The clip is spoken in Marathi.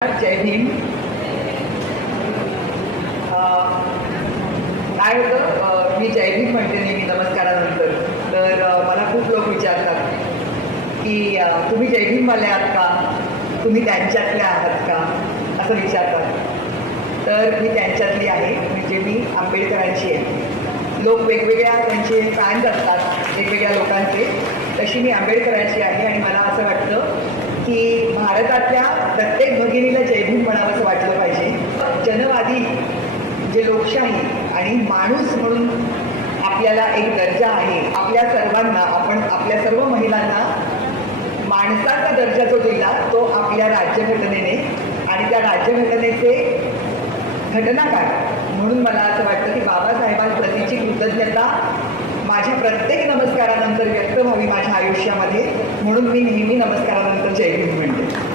जय भीम. काय होतं, मी जय भीम म्हणते नेहमी नमस्कारानंतर. तर मला खूप लोक विचारतात की तुम्ही जय भीमवाले आहात का, तुम्ही त्यांच्यातले आहात का, असं विचारतात. तर मी त्यांच्यातली आहे, म्हणजे मी आंबेडकरांची आहे. लोक वेगवेगळ्या त्यांचे फॅन्स असतात वेगवेगळ्या लोकांचे, तशी मी आंबेडकरांची आहे. आणि मला असं वाटतं की भारतातल्या प्रत्येक भगिनीला जय भीम म्हणावं असं वाटलं पाहिजे. जनवादी जे लोकशाही आणि माणूस म्हणून आपल्याला एक दर्जा आहे. आपल्या सर्वांना, आपण आपल्या सर्व महिलांना माणसाचा दर्जा जो दिला तो आपल्या राज्यघटनेने, आणि त्या राज्यघटनेचे घटनाकार म्हणून मला असं वाटतं की बाबासाहेबांप्रतीची कृतज्ञता माझ्या प्रत्येक नमस्कारानंतर व्यक्त व्हावी माझ्या आयुष्यामध्ये. म्हणून मी नेहमी नमस्कारानंतर जय भीम म्हणते.